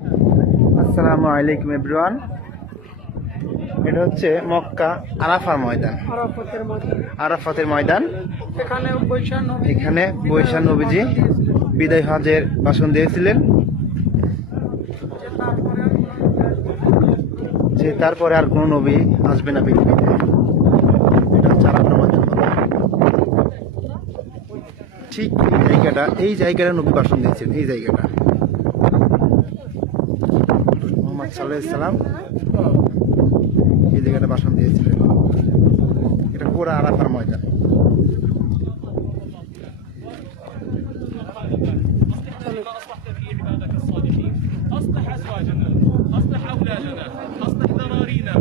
আসসালামু আলাইকুম এভরিওয়ান। এটা হচ্ছে মক্কা আরাফার ময়দান, আরাফাতের ময়দান। এখানে বৈশাখ নবীজি বিদায় হজের ভাষণ দিয়েছিলেন, যে তারপরে আর কোনো নবী আসবে না পৃথিবীতে। এটা হচ্ছে আরাফার ময়দান বলা হয়। ঠিক এই জায়গাটা নবী ভাষণ দিয়েছেন। এই জায়গাটা মুহাম্মদ সাল্লাল্লাহু আলাইহি সাল্লাম এই জায়গাটা ভাষণ দিয়েছিলেন। এটা পুরো আরাফার ময়দান। أصلح أزواجنا، أصلح أولادنا، أصلح ذرارينا.